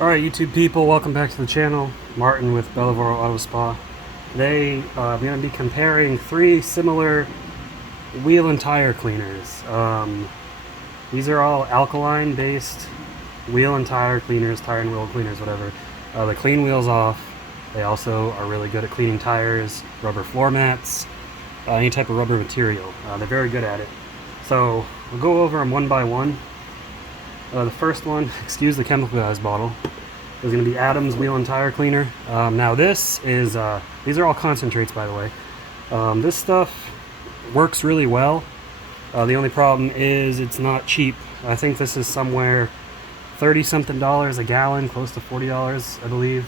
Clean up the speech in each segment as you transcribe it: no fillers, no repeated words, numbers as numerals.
Alright, YouTube people, welcome back to the channel. Martin with Bellevore Auto Spa. Today I'm going to be comparing three similar wheel and tire cleaners. These are all alkaline based wheel and tire cleaners, tire and wheel cleaners, whatever. They clean wheels off. They also are really good at cleaning tires, rubber floor mats, any type of rubber material. They're very good at it. So we'll go over them one by one. The first one, excuse the chemical guys bottle, is going to be Adam's Wheel and Tire Cleaner. Now this is, these are all concentrates by the way. This stuff works really well. The only problem is it's not cheap. I think this is somewhere $30-something a gallon, close to $40 I believe.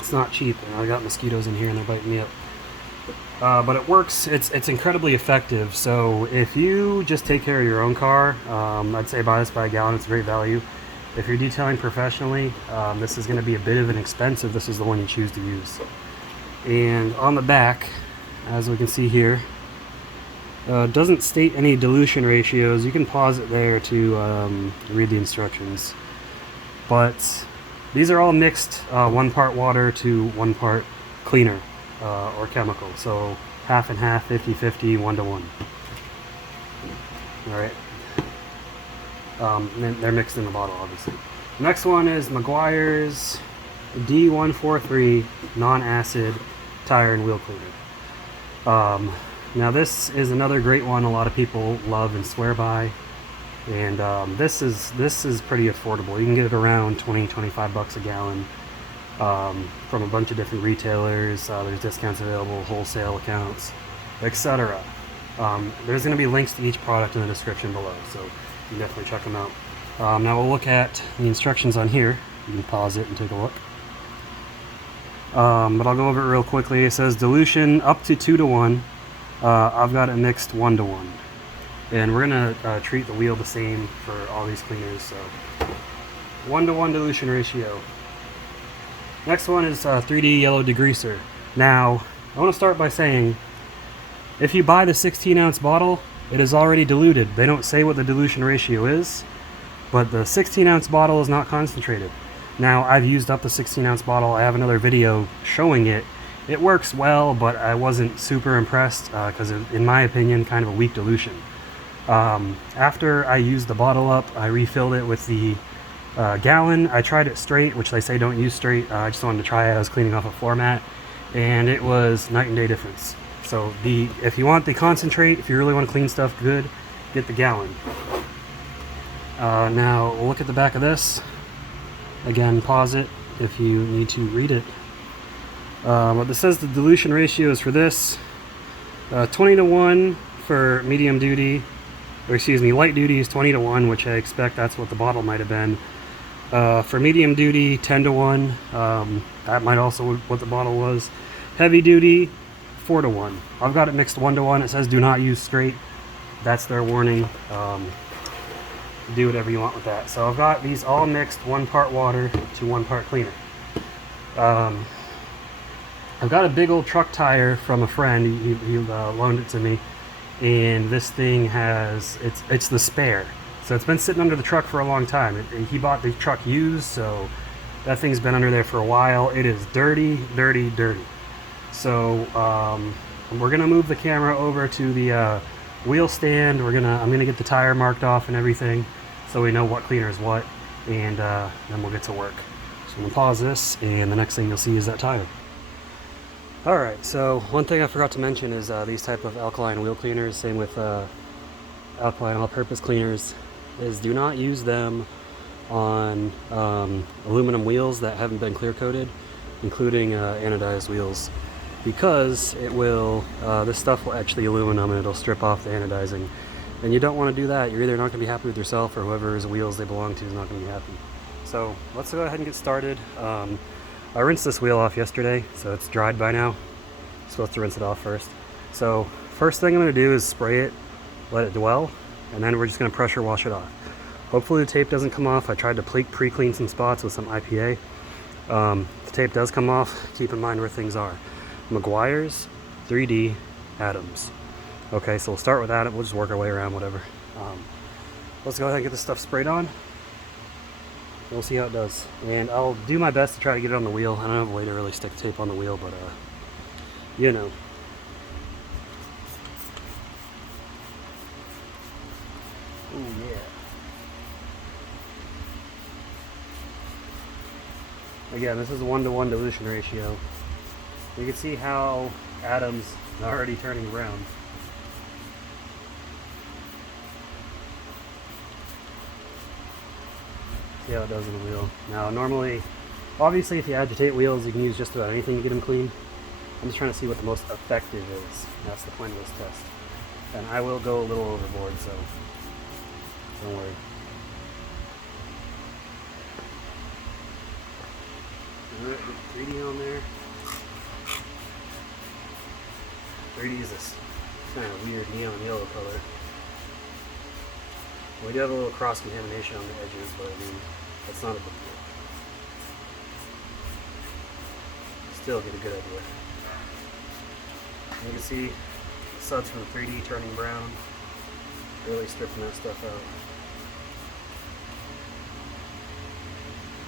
It's not cheap, and I got mosquitoes in here and they're biting me up. But it works, it's incredibly effective. So if you just take care of your own car, I'd say buy this by a gallon, it's a great value. If you're detailing professionally, this is going to be a bit of an expense if this is the one you choose to use. And on the back, as we can see here, doesn't state any dilution ratios. You can pause it there to read the instructions. But these are all mixed 1 part water to 1 part cleaner. Or chemical, so half and half, 50-50, 1-to-1. All right. They're mixed in the bottle, obviously. The next one is Mcguire's D143 non-acid tire and wheel cleaner. Now this is another great one. A lot of people love and swear by, and this is pretty affordable. You can get it around $20-25 a gallon. From a bunch of different retailers. There's discounts available, wholesale accounts, etc. There's going to be links to each product in the description below, so you can definitely check them out. Now we'll look at the instructions on here. You can pause it and take a look. But I'll go over it real quickly. It says dilution up to 2-to-1. I've got it mixed 1-to-1. And we're going to treat the wheel the same for all these cleaners. So 1-to-1 dilution ratio. Next one is 3D Yellow Degreaser. Now, I want to start by saying, if you buy the 16-ounce bottle, it is already diluted. They don't say what the dilution ratio is, but the 16-ounce bottle is not concentrated. Now, I've used up the 16-ounce bottle. I have another video showing it. It works well, but I wasn't super impressed because, in my opinion, kind of a weak dilution. After I used the bottle up, I refilled it with the gallon. I tried it straight, which they say don't use straight. I just wanted to try it. I was cleaning off a floor mat, and it was night and day difference. So if you want the concentrate, if you really want to clean stuff good, get the gallon. Now we'll look at the back of this. Again, pause it if you need to read it. But this says the dilution ratios for this 20-to-1 for medium duty, or excuse me, light duty is 20-to-1, which I expect that's what the bottle might have been. For medium duty, 10-to-1. That might also what the bottle was. Heavy duty, 4-to-1. I've got it mixed 1-to-1. It says do not use straight. That's their warning. Do whatever you want with that. So I've got these all mixed 1 part water to 1 part cleaner. I've got a big old truck tire from a friend. He loaned it to me. And this thing has, it's the spare. So it's been sitting under the truck for a long time. He bought the truck used, so that thing's been under there for a while. It is dirty, dirty, dirty. So we're gonna move the camera over to the wheel stand. I'm gonna get the tire marked off and everything, so we know what cleaner is what, and then we'll get to work. So I'm gonna pause this, and the next thing you'll see is that tire. Alright, so one thing I forgot to mention is these type of alkaline wheel cleaners, same with alkaline all-purpose cleaners, is do not use them on aluminum wheels that haven't been clear coated, including anodized wheels, because it will, this stuff will etch the aluminum and it'll strip off the anodizing, and you don't want to do that. You're either not going to be happy with yourself, or whoever's wheels they belong to is not going to be happy. So let's go ahead and get started. I rinsed this wheel off yesterday, so it's dried by now. I'm supposed to rinse it off first. So first thing I'm going to do is spray it, let it dwell, and then we're just going to pressure wash it off. Hopefully the tape doesn't come off. I tried to pre-clean some spots with some IPA. The tape does come off. Keep in mind where things are. Meguiars, 3D, Adams. Okay, so we'll start with that. We'll just work our way around, whatever. Let's go ahead and get this stuff sprayed on. we'll see how it does. And I'll do my best to try to get it on the wheel. I don't have a way to really stick tape on the wheel, but you know. Oh yeah. Again, this is a 1-to-1 dilution ratio. You can see how atoms are already turning brown. See how it does in the wheel. Now normally, obviously if you agitate wheels, you can use just about anything to get them clean. I'm just trying to see what the most effective is. That's the point of this test. And I will go a little overboard, so don't worry. Alright, get 3D on there. 3D is this kind of weird neon yellow color. We do have a little cross contamination on the edges, but I mean, that's not a big deal. Still get a good idea. You can see the suds from the 3D turning brown, really stripping that stuff out.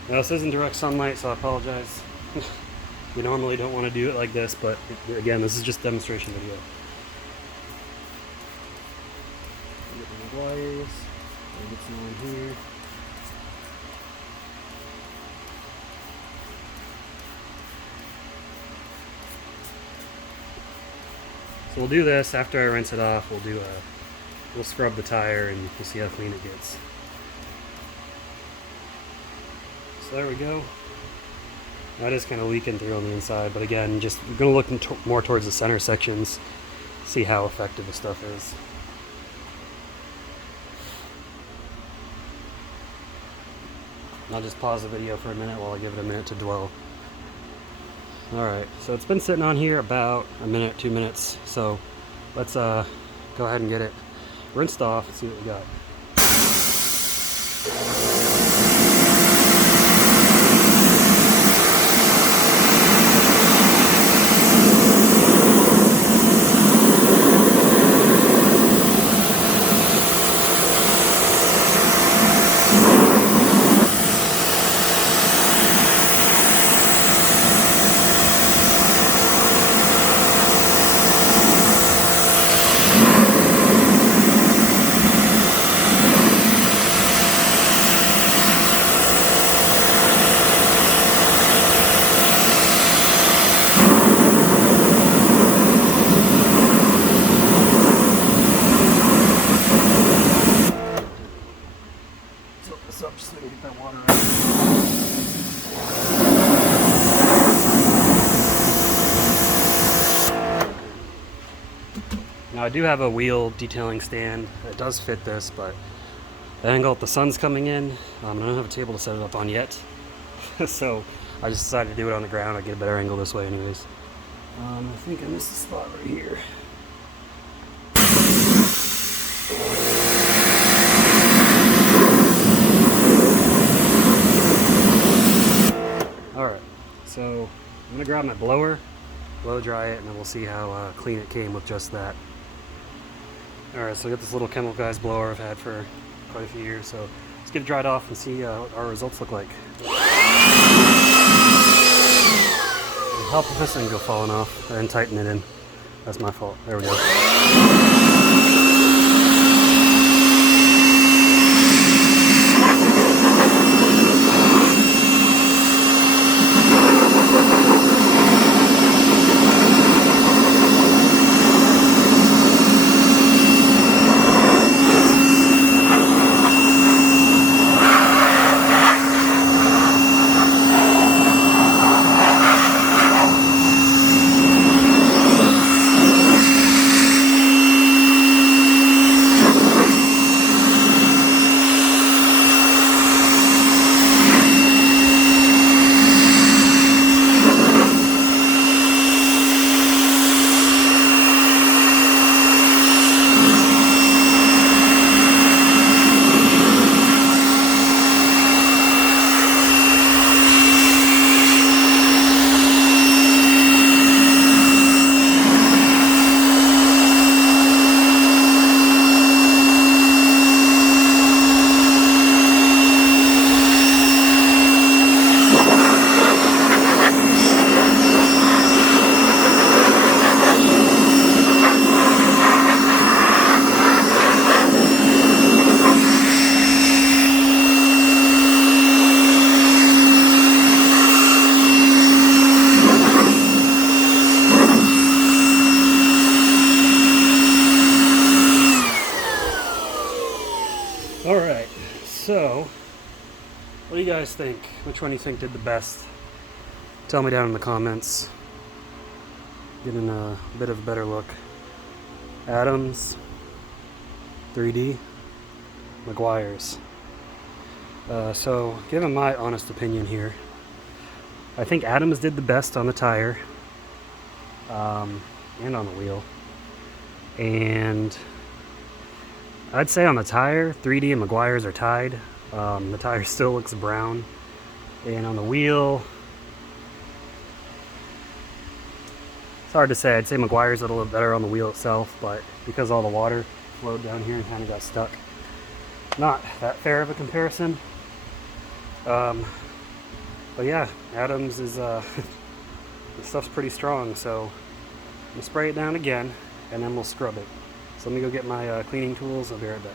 Now this isn't direct sunlight, so I apologize. We normally don't want to do it like this, but again, this is just demonstration video. Get the Mcguires. Get some in here. So we'll do this after I rinse it off. We'll scrub the tire and we'll see how clean it gets. So there we go. That is kind of leaking through on the inside, but again, just we're going to look more towards the center sections, see how effective the stuff is. I'll just pause the video for a minute while I give it a minute to dwell. Alright, so it's been sitting on here about a minute, 2 minutes, so let's go ahead and get it rinsed off and see what we got. Up just so we can get that water out. Now I do have a wheel detailing stand. It does fit this, but the angle that the sun's coming in, I don't have a table to set it up on yet. So I just decided to do it on the ground. I get a better angle this way anyways. I think I missed a spot right here. Alright, so I'm going to grab my blower, blow dry it, and then we'll see how clean it came with just that. Alright, so I got this little Chemical Guys blower I've had for quite a few years, so let's get it dried off and see what our results look like. Help if this thing go falling off. I didn't tighten it in. That's my fault. There we go. What do you guys think? Which one do you think did the best? Tell me down in the comments. Getting a bit of a better look. Adams, 3D, Mcguire's. So, given my honest opinion here, I think Adams did the best on the tire and on the wheel. And I'd say on the tire, 3D and Mcguire's are tied. The tire still looks brown. And on the wheel, it's hard to say. I'd say Mcguire's a little bit better on the wheel itself, but because all the water flowed down here and kind of got stuck, not that fair of a comparison. But yeah, Adams is, this stuff's pretty strong, so I'm gonna spray it down again, and then we'll scrub it. So let me go get my cleaning tools. I'll be right back.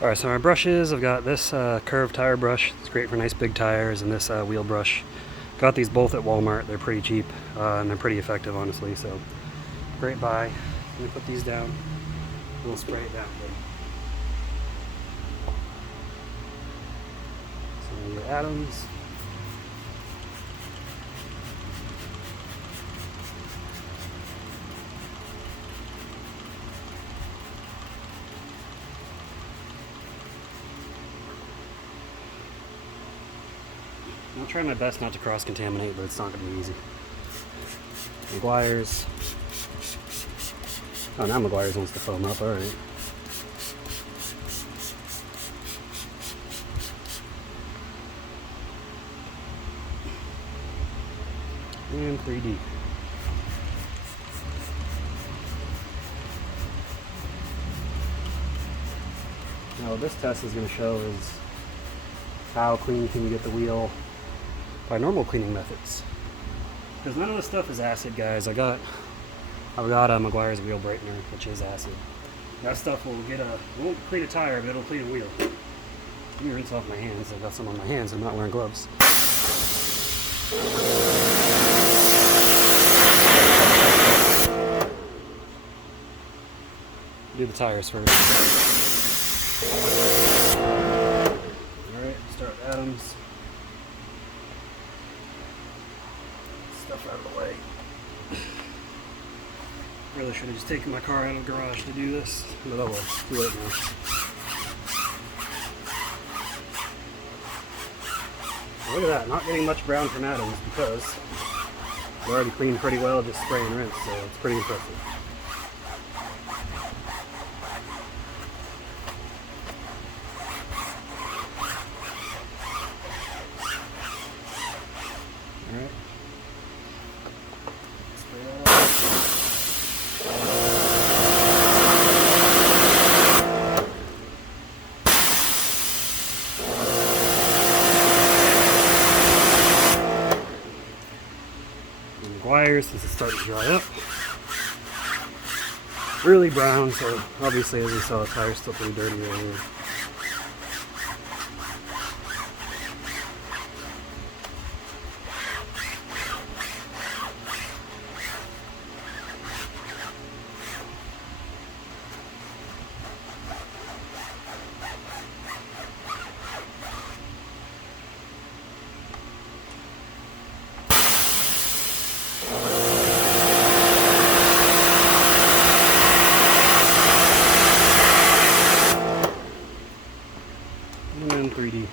Alright, so my brushes, I've got this curved tire brush. It's great for nice big tires, and this wheel brush. Got these both at Walmart. They're pretty cheap, and they're pretty effective, honestly, so great buy. Let me put these down, and we'll spray it down. So your Adams. I'll try my best not to cross-contaminate, but it's not going to be easy. Mcguire's. Oh, now Mcguire's wants to foam up. Alright. And 3D. Now what this test is going to show is how clean can you get the wheel by normal cleaning methods. Because none of this stuff is acid, guys. I've got a Mcguire's wheel brightener, which is acid. That stuff will it won't clean a tire, but it'll clean a wheel. Let me rinse off my hands. I've got some on my hands. I'm not wearing gloves. Do the tires first. Alright, start with Adams. Stuff out of the way. Really should have just taken my car out of the garage to do this, but oh well, too late now. Look at that, not getting much brown from Adams because it's already cleaned pretty well, just spray and rinse, so it's pretty impressive. Alright. Spray that off. Mcguire's, since it's starting to dry up. Really brown, so obviously as you saw, the tire's still pretty dirty right here. And then 3D.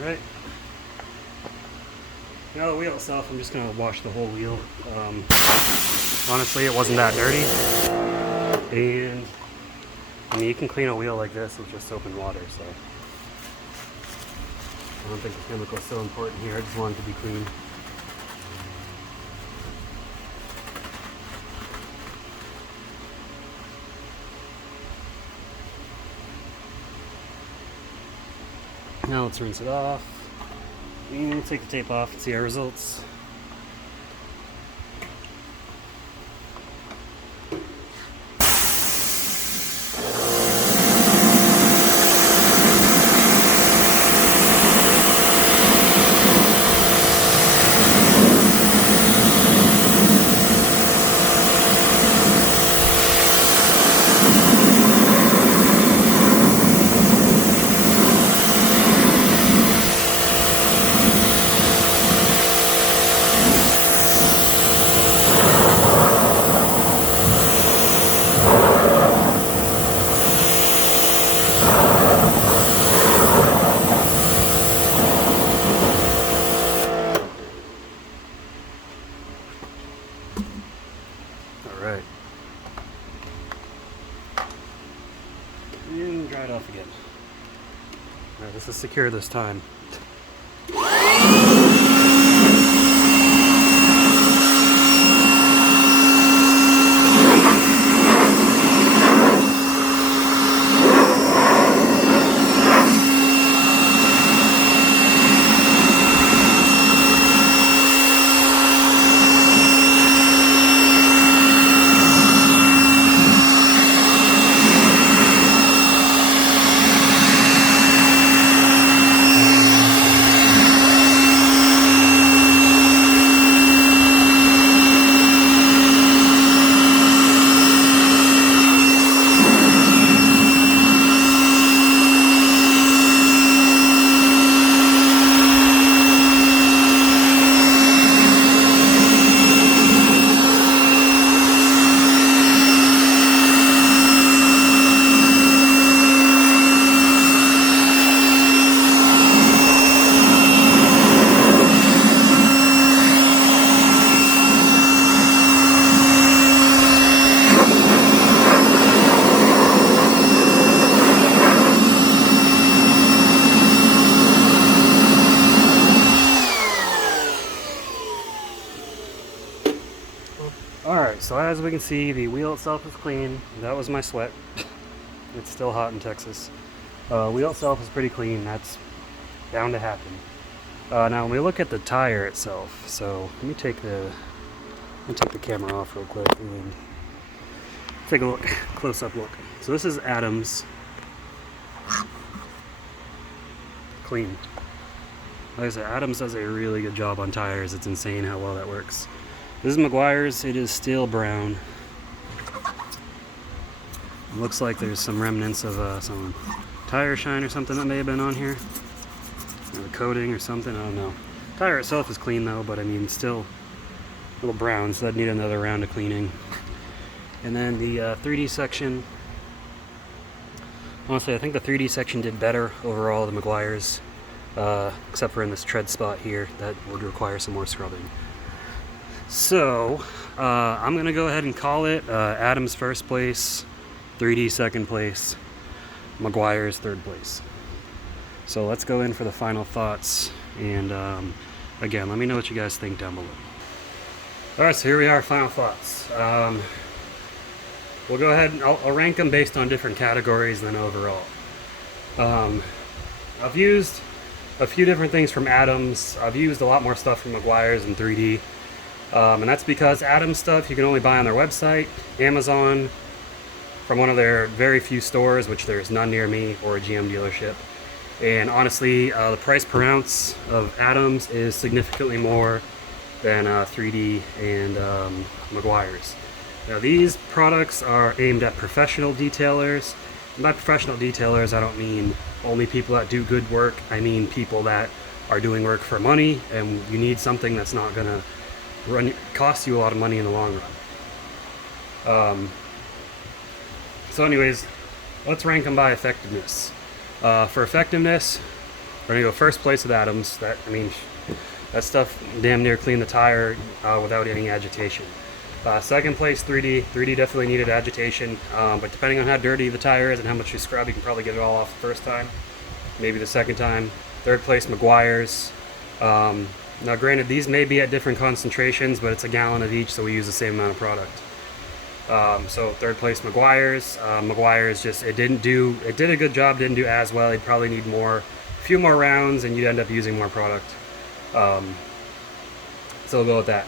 Alright. Now the wheel itself, I'm just going to wash the whole wheel. Honestly, it wasn't that dirty. And I mean, you can clean a wheel like this with just soap and water, so I don't think the chemical is so important here. I just want it to be clean. Now let's rinse it off. And take the tape off and see our results. this is secure this time. Alright, so as we can see, the wheel itself is clean. That was my sweat. It's still hot in Texas. Wheel itself is pretty clean. That's bound to happen. Now when we look at the tire itself, so let me take the camera off real quick and take a look, close-up look. So this is Adams. Clean. Like I said, Adams does a really good job on tires. It's insane how well that works. This is Mcguire's. It is still brown. It looks like there's some remnants of some tire shine or something that may have been on here. Or coating or something, I don't know. Tire itself is clean though, but I mean still a little brown, so that'd need another round of cleaning. And then the 3D section. Honestly, I think the 3D section did better overall than Mcguire's, except for in this tread spot here that would require some more scrubbing. So, I'm going to go ahead and call it Adams first place, 3D second place, Mcguire's third place. So let's go in for the final thoughts, and again, let me know what you guys think down below. Alright, so here we are, final thoughts. We'll go ahead and I'll rank them based on different categories than overall. I've used a few different things from Adams. I've used a lot more stuff from Mcguire's and 3D. And that's because Adams stuff you can only buy on their website, Amazon, from one of their very few stores, which there's none near me, or a GM dealership. And honestly, the price per ounce of Adams is significantly more than 3D and Mcguire's. Now these products are aimed at professional detailers. And by professional detailers, I don't mean only people that do good work. I mean people that are doing work for money, and you need something that's not going to cost you a lot of money in the long run. So anyways, let's rank them by effectiveness. For effectiveness, we're going to go first place with Adams. That stuff damn near cleaned the tire without any agitation. Second place, 3D. 3D definitely needed agitation, but depending on how dirty the tire is and how much you scrub, you can probably get it all off the first time, maybe the second time. Third place, Mcguire's. Now granted, these may be at different concentrations, but it's a gallon of each, so we use the same amount of product. So third place, Mcguire's. Mcguire's it did a good job, didn't do as well. You'd probably need a few more rounds, and you'd end up using more product. So we'll go with that.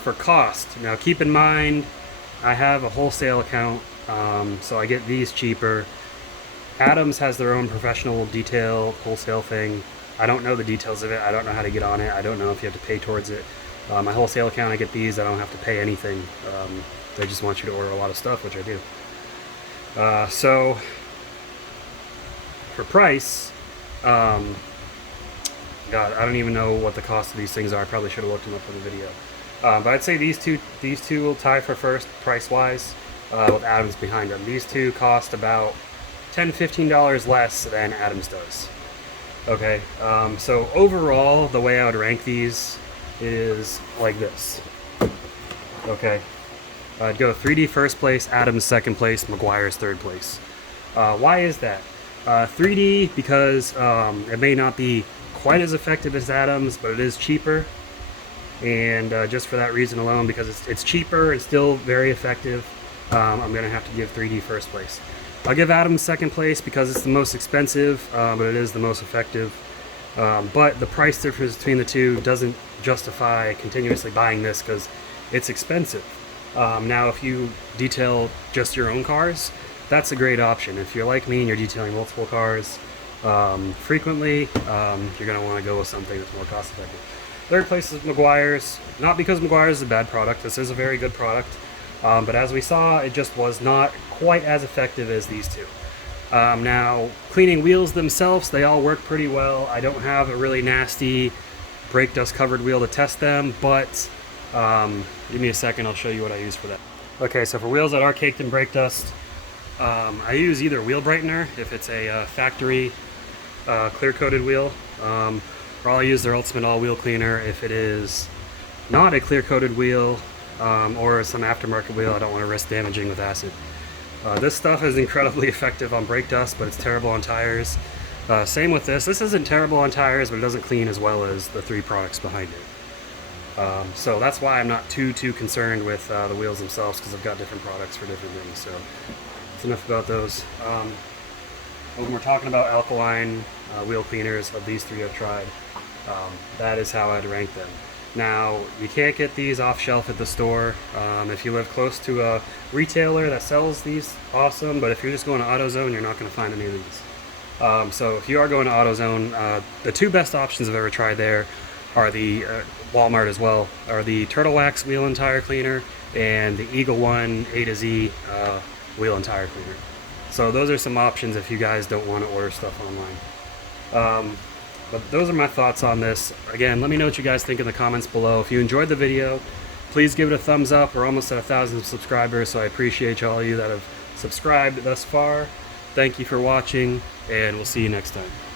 For cost, now keep in mind, I have a wholesale account, so I get these cheaper. Adams has their own professional detail wholesale thing. I don't know the details of it. I don't know how to get on it. I don't know if you have to pay towards it. My wholesale account, I get these. I don't have to pay anything. They just want you to order a lot of stuff, which I do. So for price, God, I don't even know what the cost of these things are. I probably should have looked them up for the video. But I'd say these two will tie for first price-wise, with Adams behind them. These two cost about $10–15 less than Adams does. Okay, so overall, the way I would rank these is like this. Okay, I'd go 3D first place, Adams second place, Mcguire's third place. Why is that? 3D because it may not be quite as effective as Adams, but it is cheaper. And just for that reason alone, because it's cheaper and still very effective, I'm going to have to give 3D first place. I'll give Adams second place because it's the most expensive, but it is the most effective. But the price difference between the two doesn't justify continuously buying this because it's expensive. Now, if you detail just your own cars, that's a great option. If you're like me and you're detailing multiple cars frequently, you're going to want to go with something that's more cost effective. Third place is Meguiars. Not because Mcguire is a bad product. This is a very good product. But as we saw, it just was not quite as effective as these two. Now, cleaning wheels themselves, they all work pretty well. I don't have a really nasty brake dust covered wheel to test them, but give me a second, I'll show you what I use for that. Okay, so for wheels that are caked in brake dust, I use either wheel brightener if it's a factory clear coated wheel, or I'll use their Ultimate All Wheel Cleaner if it is not a clear coated wheel or some aftermarket wheel I don't want to risk damaging with acid. This stuff is incredibly effective on brake dust, but it's terrible on tires. Same with this. This isn't terrible on tires, but it doesn't clean as well as the three products behind it. So that's why I'm not too concerned with the wheels themselves, because I've got different products for different things. So that's enough about those. When we're talking about alkaline wheel cleaners, of these three I've tried, that is how I'd rank them. Now, you can't get these off shelf at the store. If you live close to a retailer that sells these, awesome, but if you're just going to AutoZone, you're not going to find any of these. So if you are going to AutoZone, the two best options I've ever tried there are the Walmart as well, are the Turtle Wax Wheel and Tire Cleaner and the Eagle One A to Z Wheel and Tire Cleaner. So those are some options if you guys don't want to order stuff online. But those are my thoughts on this. Again, let me know what you guys think in the comments below. If you enjoyed the video, please give it a thumbs up. We're almost at 1,000 subscribers, so I appreciate all you that have subscribed thus far. Thank you for watching, and we'll see you next time.